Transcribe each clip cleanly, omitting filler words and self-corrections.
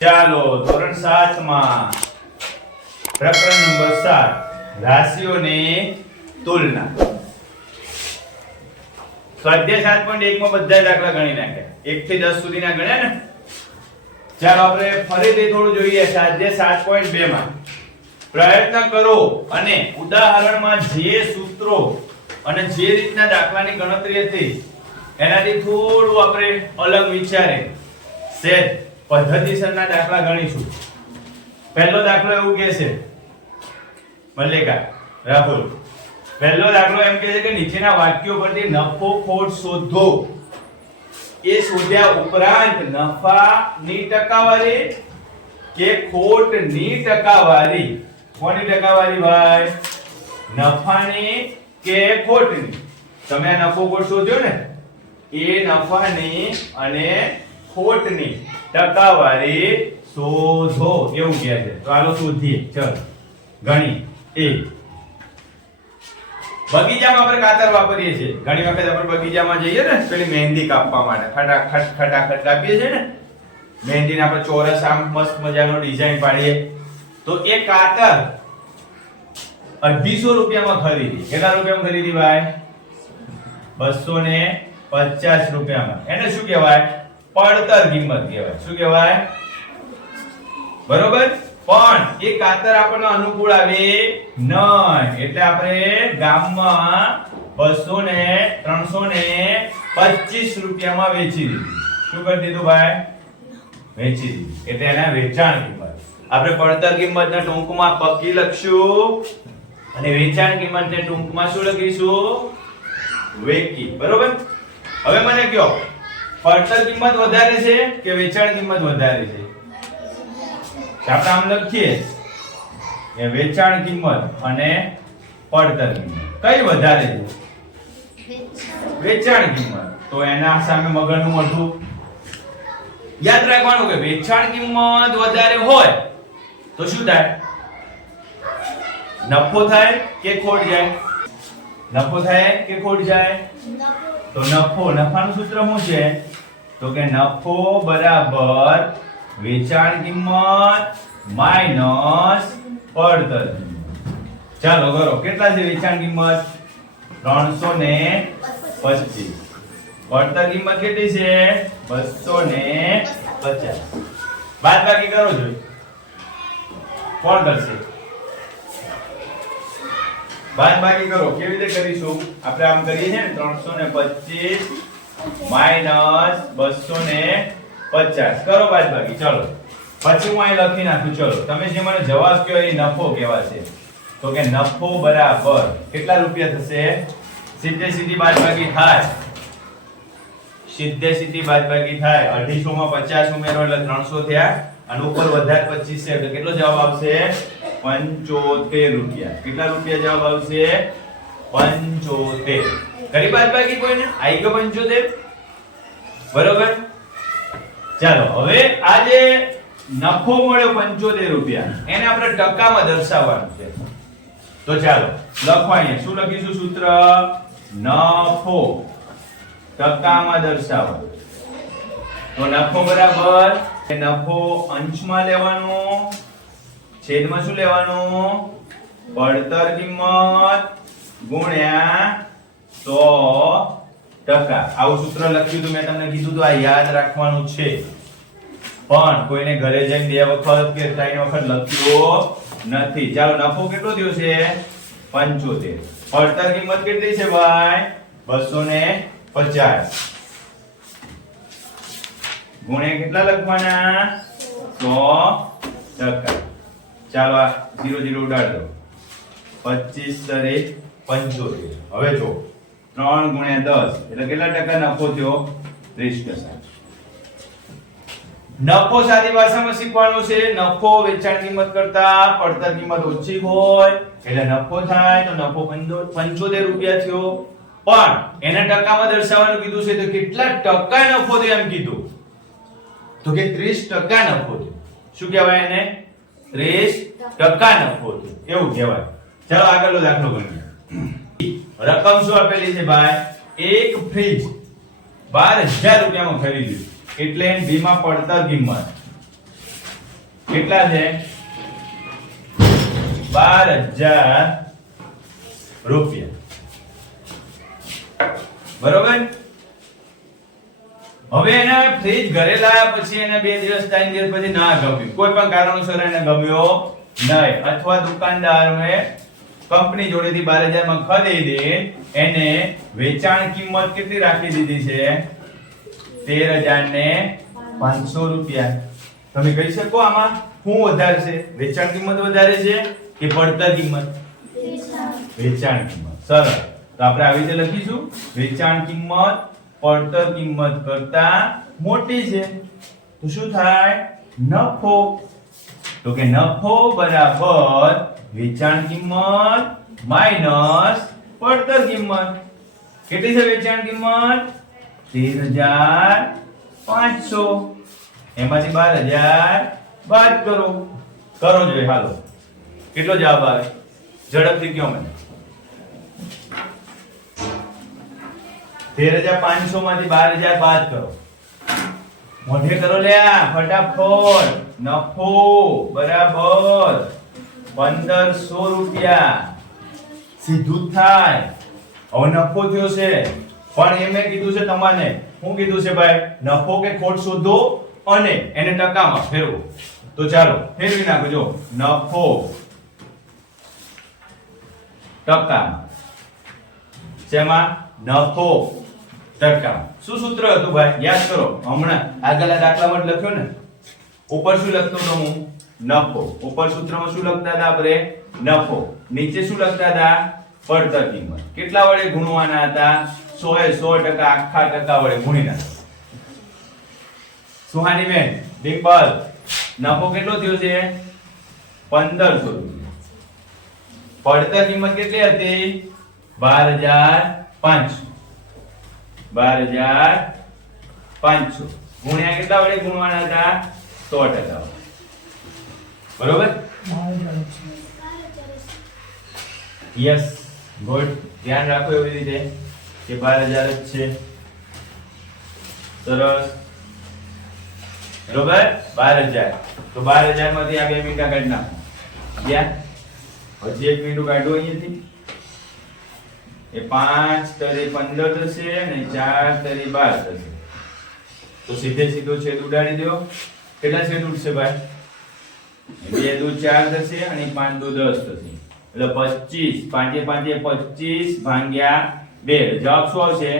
ચાલો ધોરણ 7 માં પ્રકરણ નંબર 7 રાશિઓની તુલના. સ્વાધ્યાય 7.1 માં બધા દાખલા ગણી નાખ્યા. 1 થી 10 સુધીના ગણ્યા ને. ચાલો આપણે ફરીથી થોડું જોઈએ. સ્વાધ્યાય 7.2 માં પ્રયત્ન કરો અને ઉદાહરણમાં જે સૂત્રો અને જે રીતના દાખલાની ગણતરી હતી એનાથી થોડું આપણે અલગ વિચારે સેટ પદ્ધતિસરના દાખલા ગણીશું. પહેલો દાખલો એવું કહે છે મલ્લિકા રાહુલ, પહેલો દાખલો એમ કહે છે કે નીચેના વાક્યો પરથી નફો ખોટ શોધો. એ શોધ્યા ઉપરાંત નફાની ટકાવારી કે ખોટની ટકાવારી, કોની ટકાવારી ભાઈ? નફાની કે ખોટની? તમે આ નફો ખોટ શોધ્યો ને, એ નફાની અને ખોટની ટકાવારી શોધો એવું કહે છે. તો હાલો શોધીએ. ચલો ગણી. એ બગીચામાં આપણે કાતર વાપરીએ છીએ. ઘણી વખત આપણે બગીચામાં જઈએ ને પેલી મહેંદી કાપવા માટે ખટાખટ કાપીએ છીએ ને, મહેંદીને આપણે ચોરસ આમ મસ્ત મજાનો ડિઝાઇન પાડીએ. તો એ કાતર 250 રૂપિયામાં ખરીદી. કેટલા રૂપિયામાં ખરીદી ભાઈ? 250 રૂપિયામાં. એને શું કહેવાય? પડતર કિંમત કહેવાય. શું કહેવાય? બરોબર. પણ એ કાતર આપણને અનુકૂળ આવે નહીં, એટલે આપણે ગામમાં 200 ને 325 રૂપિયામાં વેચી દીધી. શું કરી દીધું ભાઈ? વેચી દીધી. એટલે એના વેચાણ કિંમત. આપણે પડતર કિંમતને ટૂંકમાં પકી લખશું અને વેચાણ કિંમતને ટૂંકમાં શું લખીશું? વેકી. બરોબર. હવે મને કહો, પડતર કિંમત વધારે છે કે વેચાણ કિંમત વધારે છે? આપણે આમ લખીએ કે વેચાણ કિંમત અને પડતર કિંમત કઈ વધારે છે? વેચાણ કિંમત. તો એના સામે મગરનું મોઢું. યાદ રાખવાનું કે વેચાણ કિંમત વધારે હોય તો શું થાય? નફો થાય કે ખોટ જાય? નફો થાય કે ખોટ જાય? તો નફાનું સૂત્ર શું છે? તો કે નફો બરાબર વેચાણ કિંમત માઈનસ પડતર કિંમત. ચાલો કરો. કેટલા છે વેચાણ કિંમત? 325. પડતર કિંમત કેટલી છે? 250. બાદબાકી કરો જોઈએ. કોણ કરશે? બાદબાકી કરો. કેવી રીતે કરીશું? આપણે આમ કરીએ છીએ ને, 325 માઈનસ 250. કરો બાદબાકી. ચલો પછી હું અહીં લખી નાખું. ચલો તમે જે મને જવાબ કહો એ નફો કેવા છે? તો કે નફો બરાબર કેટલા રૂપિયા થશે? સીધે સીધી બાદબાકી થાય. સીધે સીધી બાદબાકી થાય. 250 માં 50 ઉમેરો એટલે 300 થયા અને ઉપર વધારે 25 છે એટલે કેટલો જવાબ આવશે? 75 રૂપિયા. કેટલા રૂપિયા જવાબ આવશે? 75. કરી બાદબાકી કોઈને? આવી ગયો 75. બરોબર. ચાલો હવે આ જે નફો મળ્યો 75 રૂપિયા એને આપણે ટકામાં દર્શાવવાનું છે. તો ચાલો લખવાઈએ. શું લખીશું સૂત્ર? નફો ટકામાં દર્શાવો. તો નફો બરાબર નફો અંશમાં લેવાનો, છેદમાં શું લેવાનું? પડતર કિંમત ગુણ્યા 100%. આવું સૂત્ર લખ્યું હતું મેં તમને કીધું તો આ યાદ રાખવાનું છે. પણ કોઈને ઘરે જઈને 2 વખત કે 3 વખત લખ્યો નથી. ચાલો નફો કેટલો થયો છે? 75. પડતર કિંમત કેટલી છે ભાઈ? 250. ગુણ્યા કેટલા લખવાના? 100%. ચાલો આ 0 0 ઉડાડ દો. 25 75. હવે જો 3 ગુણ્યા 10 એટલે કેટલા ટકા નફો થયો? 30%. નફો સાદી ભાષામાં શીખવાનું છે. નફો વેચાણ કિંમત કરતા પડતર કિંમત ઓછી હોય એટલે નફો થાય. તો નફો 75 રૂપિયા થયો. પણ એને ટકામાં દર્શાવવાનું કીધું છે તો કેટલા ટકા નફો થયો એમ કીધું? તો કે 30% નફો થયો. શું કહેવાય એને? 30% નફો થયો એવું કહેવાય. ચાલો આગળનો દાખલો ગણીએ. રકમ શું આપેલી છે ભાઈ? એક ફ્રીજ 12000 રૂપિયામાં ખરીદ્યું. એટલે બી માં પડતર કિંમત કેટલા છે 12,000 રૂપિયા. બરોબર. હવે એને ફ્રીજ ઘરે લાયા પછી એને 2 દિવસ 3 દિવસ પછી ના ગમ્યું, કોઈ પણ કારણોસર એને ગમ્યો નહીં, અથવા દુકાનદારે કંપની જોડેથી 12,000 માં ખરીદી એને વેચાણ કિંમત કેટલી રાખી દીધી છે 13,500 રૂપિયા. તમે કહી શકો આમાં શું વધારે છે, વેચાણ કિંમત વધારે છે કે પડતર કિંમત? વેચાણ કિંમત. સરસ. તો આપણે આવી રીતે લખીશું વેચાણ કિંમત પડતર કિંમત કરતા મોટી છે તો શું થાય નફો. તો કે નફો બરાબર વેચાણ કિંમત માઈનસ પડતર કિંમત. કેટલી છે વેચાણ કિંમત 13,500, એમાંથી 12,000 બાદ કરો. કરો જોઈએ. હાલો કેટલો જવાબ આવે ઝડપથી કયો મને. 13,500 માંથી 12,000 બાદ કરો. મોઢે કરો લ્યા ફટાફટ. નફો બરાબર 1,500 રૂપિયા. સીધું જ થાય. હવે નફો થયો છે પણ એમ મેં કીધું છે તમને, શું કીધું છે ભાઈ? નફો કે ખોટ શોધો અને એને ટકામાં ફેરવો. તો ચાલો ફેરવી નાખો. જો નફો ટકામાં, શેમાં? નફો ટકા. શું સૂત્ર હતું ભાઈ? યાદ કરો. હમણાં આગળના દાખલામાં જ લખ્યો ને. ઉપર શું લખતો હતો હું? નફો. ઉપર સૂત્રમાં શું લખતા હતા આપણે? નફો. નીચે શું લખતા હતા? પડતર કિંમત. કેટલા વડે ગુણવાના હતા? 100% આખા ટકા વડે ગુણી નાખો. સુહાની બેન, ડિમ્પલ, નફો કેટલો થયો છે 1,500 રૂપિયા. પડતર કિંમત કેટલી હતી 12,500. 12,500 ગુણ્યા કેટલા વડે ગુણવાના હતા? 100%. બરોબર? Yes, good. ધ્યાન રાખો એવી રીતે કે 12,000 જ છે. સરસ. બરોબર? 12,000. તો 12,000 માંથી આ બે મીંડા કાઢી નાખો. ગયા? હજી એક મીંડું કાઢો અહીંયાથી. એ 5 તરી 15 થશે અને 4 તરી 12 થશે. તો સીધે સીધો છેદ ઉડાડી દો. કેટલા છેદ ઉડશે ભાઈ? 2 દુ 4 થશે અને 5 દુ 10 થશે. એટલે 25. 5 5 25 ભાગ્યા 2. જવાબ શું આવશે?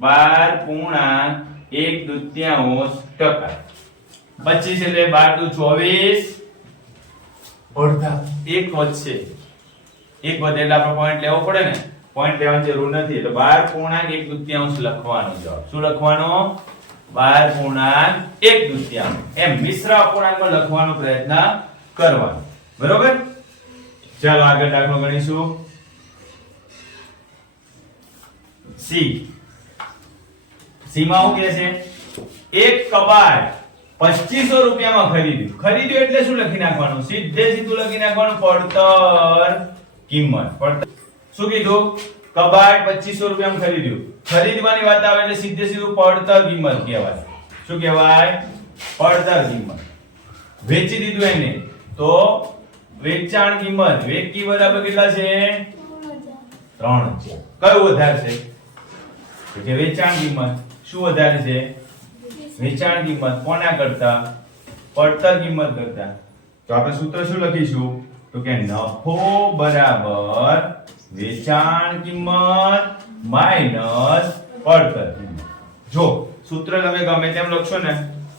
12.1/2. 25 એટલે 12 દુ 24. અડધા. એક વધશે. એક વધે એટલે આપણે પોઈન્ટ લેવો પડે ને. પોઈન્ટ લેવાની જરૂર નથી. એટલે 12.1/2 લખવાનો જવાબ. શું લખવાનો? 12.1/2. એમ મિશ્ર અપૂર્ણાંકમાં લખવાનો પ્રયત્ન કરવાનો. બરોબર? ચાલો આગળ દાખલો ગણીશું. સી. સીમાં શું કહે છે? એક કબાટ 2500 રૂપિયામાં ખરીદ્યું. ખરીદ્યું એટલે શું લખી નાખવાનું? સીધે સીધું લખી નાખવાનું પડતર કિંમત. પડતર શું કીધું? કબાટ 2500 રૂપિયામાં ખરીદ્યું. ખરીદવાની વાત આવે એટલે સીધે સીધું પડતર કિંમત કહેવાય. શું કહેવાય? પડતર કિંમત. વેચી દીધું એને તો વેચાણ કિંમત. વેચી બરાબર કેટલા છે? 3,000. કયું વધારે છે? તો કે વેચાણ કિંમત. શું વધારે છે? વેચાણ કિંમત. કોના કરતા? પડતર કિંમત કરતા. તો આપણે સૂત્ર શું લખીશું? તો કે નફો બરાબર વેચાણ કિંમત માઈનસ પડતર કિંમત. જો સૂત્ર તમે ગમે તેમ લખશો ને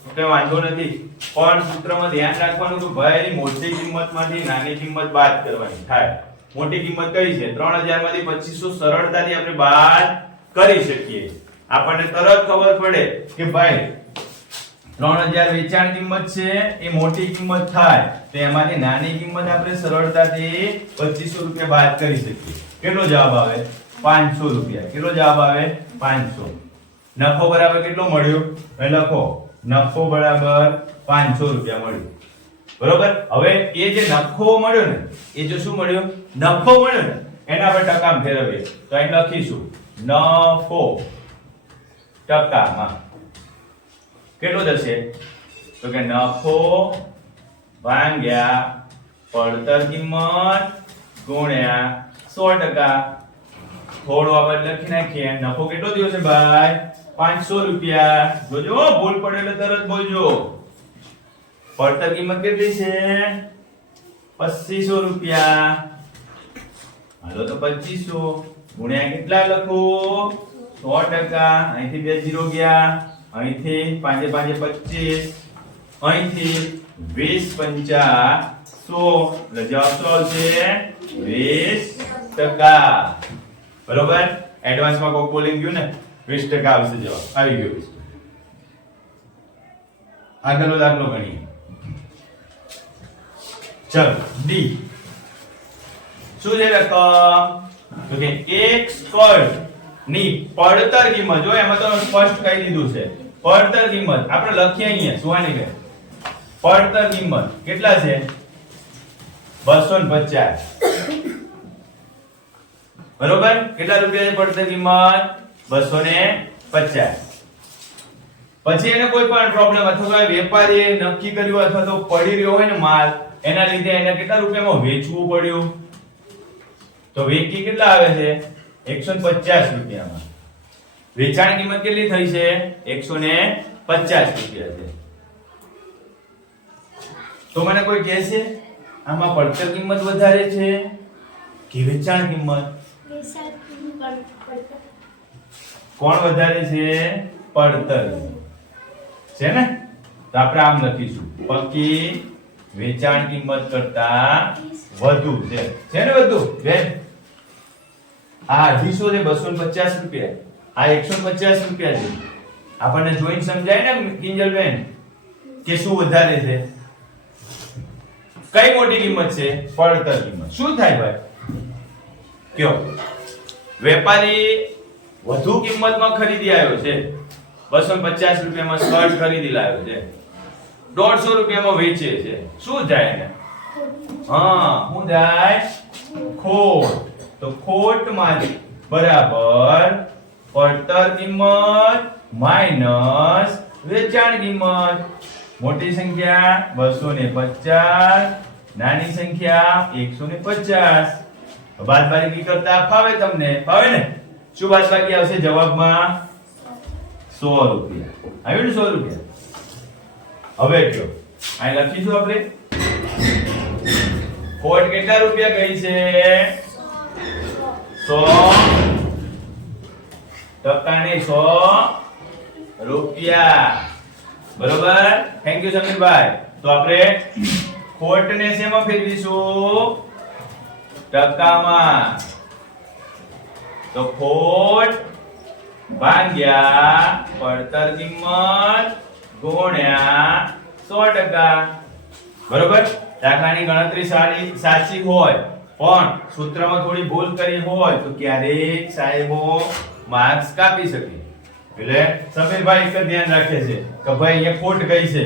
તો કઈ વાંધો નથી, પણ સૂત્રમાં ધ્યાન રાખવાનું કે ભાઈ મોટી કિંમતમાંથી નાની કિંમત બાદ કરવાની થાય. મોટી કિંમત કઈ છે? 3,000 માંથી 2500 સરળતાથી આપણે બાદ કરી શકીએ. આપણને તરત ખબર પડે કે ભાઈ 3,000 વેચાણ કિંમત છે એ મોટી કિંમત થાય તો એમાંથી નાની કિંમત આપણે સરળતાથી 2500 રૂપિયા બાદ કરી શકીએ. કેટલો જવાબ આવે? 500 રૂપિયા. કેટલો જવાબ આવે? 500. નફો બરાબર કેટલો મળ્યો? લખો. નફો બરાબર 500 રૂપિયા મળ્યો. બરોબર? હવે એ જે નફો મળ્યો ને એ જો શું મળ્યો? નફો મળ્યો ને એના આપણે ટકામાં ફેરવીએ તો અહીં લખીશું નફો ટકામાં કેટલો થશે? તો કે નફો ભાગ્યા પડતર કિંમત ગુણ્યા 100%. થોડું આપણે લખી નાખીએ. નફો કેટલો થયો છે ભાઈ? 500 રૂપિયા. જોજો ભૂલ પડે એટલે તરત બોલજો. પડતર કિંમત કેટલી છે? 2500 રૂપિયા. હાલો તો 2500 ગુણ્યા કેટલા લખો? 100%. અહીંથી 2 0 ગયા, અહીંથી 5 5 25, અહીંથી 20 પંચા 100 એટલે જવાબ શું આવશે? 20%. બરોબર. એડવાન્સ માં કોક બોલિંગ ગયું ને 20% આવશે જવાબ. આવી ગયો 20%. આગળનો દાખલો ગણીએ. ચલો ડી. શું છે રકમ? તો કે એક સ્કર્ટ ની પડતર કિંમત. જો એમાં તો સ્પષ્ટ કહી દીધું છે. પડતર કિંમત આપણે લખીએ અહીંયા સુવાની કે પડતર કિંમત કેટલા છે? 250. બરોબર. કેટલા રૂપિયા છે પડતર કિંમત? 250. પછી એને કોઈ પણ પ્રોબ્લેમ અથવા વેપારીએ નક્કી કર્યું અથવા તો પડી રહ્યો હોય ને માલ, એના લીધે એને કેટલા રૂપિયામાં વેચવું પડ્યું? તો વેચી કેટલા આવે છે? 150 રૂપિયામાં. વેચાણ કિંમત કેટલી થઈ છે? 150 રૂપિયા છે. તો મને કોઈ કહે છે આમાં પડતર કિંમત વધારે છે કે વેચાણ કિંમત? કોણ વધારે છે? પડતર છે ને. તો આપણે આમ લખીશું પક્કી વેચાણ કિંમત કરતા વધુ છે. છે ને વધુ બેન? આ 250 છે, 250 રૂપિયા. આ 150 રૂપિયા છે. આપણને જોઈન સમજાય ને કિંજલ બેન કે શું વધારે છે? કઈ મોટી કિંમત છે? પડતર કિંમત. શું થાય ભાઈ? કયો? વેપારી વધુ કિંમતમાં ખરીદી આવ્યો છે. 250 રૂપિયામાં સ્કર્ટ ખરીદી લાવ્યો છે. 150 રૂપિયામાં વેચે છે. શું થાય એને? હા, શું થાય? ખોટ. તો ખોટ માં બરાબર પડતર કિંમત માઈનસ વેચાણ કિંમત. મોટી સંખ્યા 250, નાની સંખ્યા 150. બાદબાકી કરતા ફાવે તમને? ફાવે ને? શું બાદબાકી આવશે જવાબમાં? 100 રૂપિયા. આવ્યું ને 100 રૂપિયા? હવે કયો અહીં લખીશું આપણે ખોટ કેટલા રૂપિયા ગઈ છે? 100% નહીં 100 રૂપિયા. બરોબર. થેન્ક યુ સમીરભાઈ. તો આપણે ખોટને શેમાં ફેરવીશું? ટકામાં. તો ખોટ ભાગ્યા પડતર કિંમત ગુણ્યા 100%. બરોબર. દાખલાની ગણતરી સાચી હોય પણ સૂત્રમાં થોડી ભૂલ કરી હોય તો ક્યારેક સાહેબો માર્ક્સ કાપી શકે. એટલે સમીરભાઈ એક જ ધ્યાન રાખે છે કે ભાઈ અહીંયા ખોટ ગઈ છે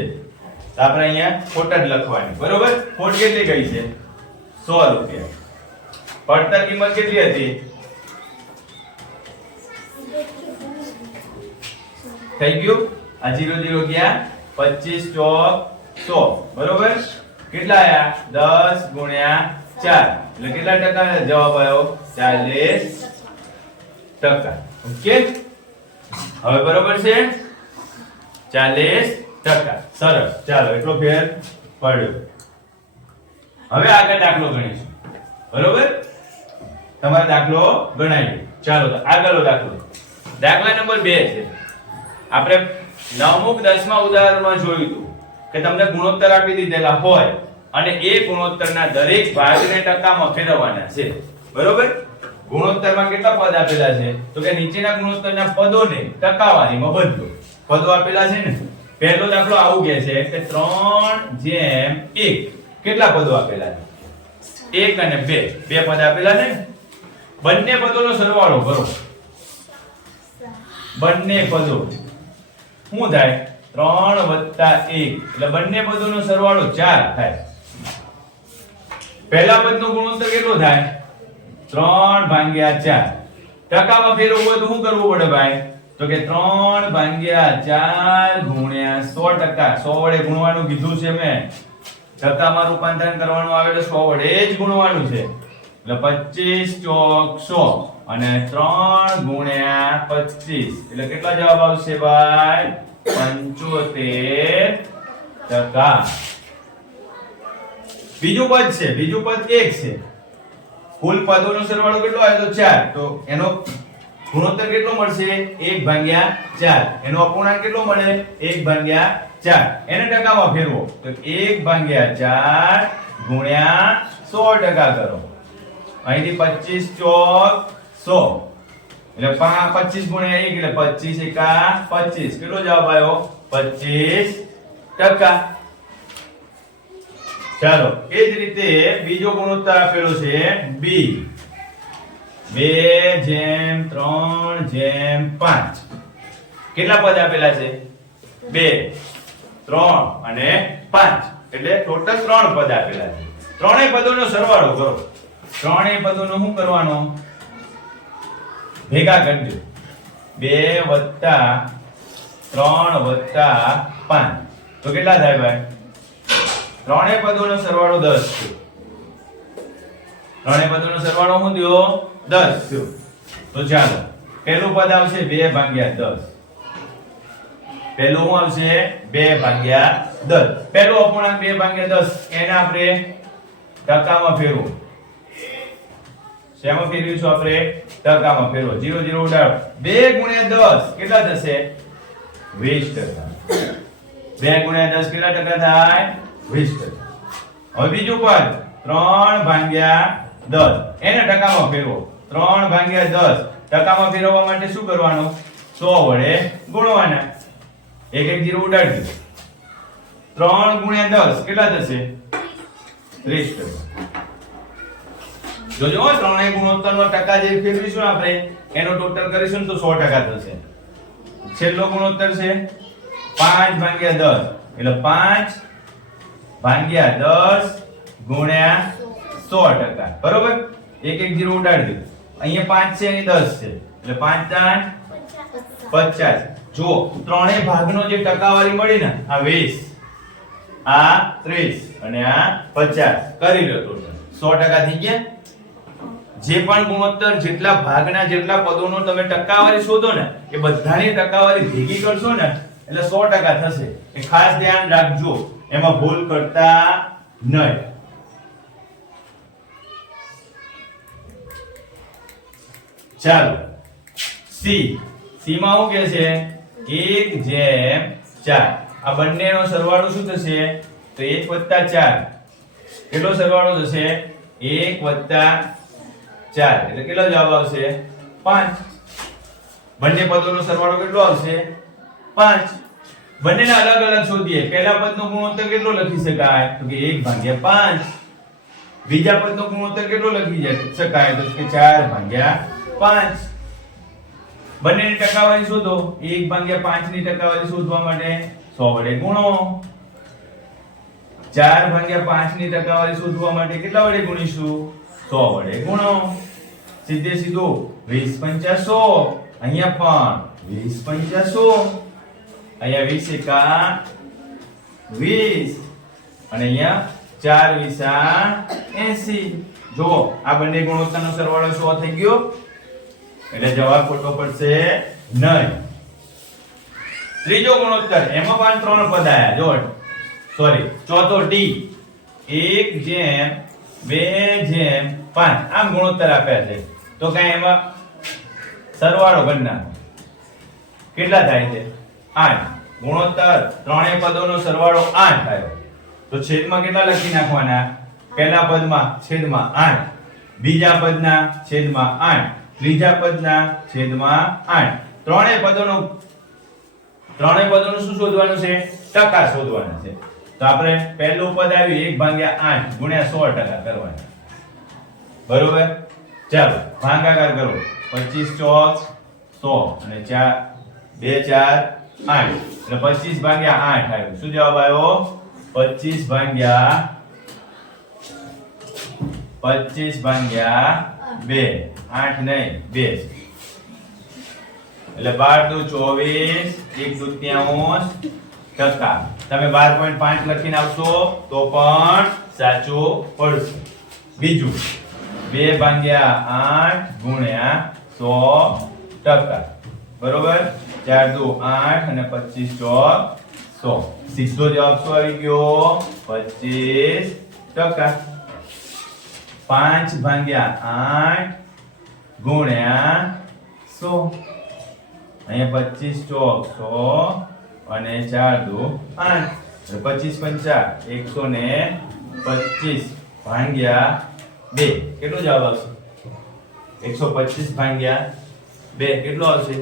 તો આપણે અહીંયા ખોટ જ લખવાની. બરોબર. ખોટ કેટલી ગઈ છે? 100 રૂપિયા. પડતર કિંમત કેટલી હતી? થઈ ગયું. આ 0 0 ગયા 25 ચોક 100. બરોબર. કેટલા આયા? 10 ગુણ્યા 4 એટલે કેટલા ટકા જવાબ આવ્યો? 40%. ઓકે. હવે બરોબર છે? 40%. સરસ. ચાલો એટલો ફેર પડ્યો. હવે આગળ દાખલો ગણીશું. બરોબર. તમારો દાખલો ગણાઈ ગયો. ચાલો તો આગળનો દાખલો. દાખલા નંબર 2 છે. આપણે 9મું 10મા ઉદાહરણમાં જોયું હતું કે તમને ગુણોત્તર આપી દીધેલા હોય અને એ ગુણોત્તરના દરેક ભાગને ટકામાં ફેરવવાના છે. બરોબર. ગુણોત્તરમાં કેટલા પદ આપેલા છે? તો કે નીચેના ગુણોત્તરના પદોને ટકાવારીમાં બદલો. પદો આપેલા છે ને. પહેલો દાખલો આવું કહે છે કે 3:1. કેટલા પદો આપેલા છે? 1 અને 2. બે પદ આપેલા છે ને. બંને પદોનો સરવાળો કરો. બંને પદો શું થાય? 3 + 1 એટલે બંને પદોનો સરવાળો 4 થાય. પહેલા પદનો ગુણોત્તર કેટલો થાય? 3/4. ટકામાં ફેરવવું હોય તો શું કરવું પડે ભાઈ? તો કે 3/4 ગુણ્યા 100%. 100 વડે ગુણવાનું કીધું છે મેં. ટકામાં રૂપાંતરણ કરવાનું આવે એટલે 100 વડે જ ગુણવાનું છે. એટલે 25 ચોક 100 અને 3 ગુણ્યા 25 એટલે કેટલા જવાબ આવશે ભાઈ? 75%. બીજું પદ છે, બીજું પદ 1 છે. કુલ પદોનો સરવાળો કેટલો આવ્યો? તો 4. તો એનો ગુણોત્તર કેટલો મળશે? 1/4. એનો અપૂર્ણાંક કેટલો મળે? 1/4. એને ટકામાં ફેરવો તો 1/4 ગુણ્યા 100% કરો. અહીંથી 25 ચોક 100 એટલે 25 ગુણ્યા 1 એટલે 25 એકા 25. કેટલો જવાબ આવ્યો? 25%. ચાલો એ જ રીતે બીજો ગુણોત્તર આપેલો છે b. 2/3/5. કેટલા પદ આપેલા છે? 2, 3 અને 5. એટલે ટોટલ 3 પદ આપેલા છે. ત્રણેય પદોનો સરવાળો કરો. ત્રણેય પદોનો શું કરવાનો? ભેગા કરજો. 2 + 3 + 5 તો કેટલા થાય ભાઈ? ત્રણેય પદોનો સરવાળો 10 છે. ત્રણેય પદોનો સરવાળો શું થયો? 10 થયો. તો ચાલો પહેલું પદ આવશે 2/10. પહેલું શું આવશે? 2/10. પહેલો અપૂર્ણાંક 2/10 એને આપણે ટકામાં ફેરવો. શેમાં ફેરવીશું આપણે? ટકામાં ફેરવો. 0 0 ઉડાડો. 2 × 10 કેટલા થશે? 20%. 2 × 10 કેટલા ટકા થાય? 20%. હવે બીજું પદ 3/10 એને ટકામાં ફેરવો. 3/10 ટકામાં ફેરવવા માટે શું કરવાનું? 100 વડે ગુણવાના. 1 1 0 ઉડાડી દો. 3 × 10 કેટલા થશે? 30%. જોજો ત્રણેય ગુણોત્તરનો ટકા જે ફેરવીશું આપણે એનો ટોટલ કરીશું તો 100% થશે. છેલ્લો ગુણોત્તર છે 5/10 એટલે 5/10 ગુણ્યા 100%. બરોબર? 1 1 0 ઉડાડી દો. અહીંયા 5 છે અહીં 10 છે એટલે 5 50. જો ત્રણેય ભાગનો જે ટકાવારી મળી ને આ 20, આ 30 અને આ 50 કરી લો ટોટલ 100% થઈ ગયા. જે પણ ગુણોત્તર જેટલા ભાગના જેટલા પદોનો તમે ટકાવારી શોધો ને એ બધાની ટકાવારી ભેગી કરશો ને એટલે 100% થશે. એ ખાસ ધ્યાન રાખજો, એમાં ભૂલ કરતા નહીં. ચાલો સી. સી માં શું કહે છે? 1/4. આ બંનેનો સરવાળો શું થશે? તો 1 + 4. કેટલો સરવાળો થશે? 1 + 4 એટલે કેટલો જવાબ આવશે? 5. બંને પદોનો સરવાળો કેટલો આવશે? 5. બંનેને અલગ અલગ શોધીએ. પહેલા પદનો ગુણોત્તર કેટલો લખી શકાય? તો કે 1/5. બીજા પદનો ગુણોત્તર કેટલો લખી શકાય? તો કે 4/5. બંનેની ટકાવારી શોધો. 1/5 ની ટકાવારી શોધવા માટે 100 વડે ગુણો. 4/5 ની ટકાવારી શોધવા માટે કેટલા વડે ગુણીશું? 100 વડે ગુણો. સીધે સીધું 20 × 100. અહીંયા પણ 20 × 100. અહીંયા 20 એકા 20 અને અહીંયા 4 × 80. જો આ બંને ગુણોત્તરનો સરવાળો 100 થઈ ગયો એટલે જવાબ ખોટો પડશે નહીં. ત્રીજો ગુણોત્તર એમાં પણ 3 પદ આયા. જો સોરી ચોથો ડી. 1/2/5 આમ ગુણોત્તર આપ્યા છે તો કઈ એમાં સરવાળો કરી નાખો. કેટલા થાય છે? 8. ગુણોત્તર ત્રણેય પદોનો સરવાળો 8 થયો તો છેદમાં કેટલા લખી નાખવાના? પહેલા પદમાં છેદમાં 8, બીજા પદના છેદમાં 8, ત્રીજા પદના છેદમાં 8. ત્રણેય પદોનું શું શોધવાનું છે? ટકા શોધવાના છે. તો આપણે પહેલું પદ આવ્યું 1/8 ગુણ્યા 100% કરવાના. બરોબર? ચાલો ભાગાકાર કરો. 25 ચોક 100 અને 2 4 8 એટલે 25/8 આવ્યું. શું જવાબ આવ્યો? 25/2. 8 નહીં 2 એટલે 12 × 2 = 24, 1/2 ટકા. તમે 12.5 લખીને આવશો તો પણ સાચું પડશે. બીજું 2/8 ગુણ્યા 100%. બરોબર? 4 દુ 8 અને 25 ચોક 100. સીધો જવાબ શું આવી ગયો? 25%. 5/8 ગુણ્યા 100. અહીંયા 25 ચોક 100 અને 4 દુ 8. 25 પંચા 125 ભાગ્યા 2. કેટલો જવાબ આવશે? 125 ભાગ્યા 2 કેટલો આવશે?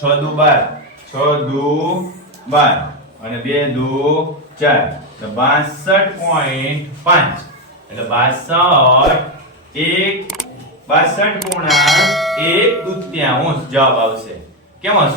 6 દુ 12. 6 દુ 12 અને 2 દુ 4. તો 62.5. એટલે 62 ગુણ્યા 1/2 જવાબ આવશે. કેમ આવશે?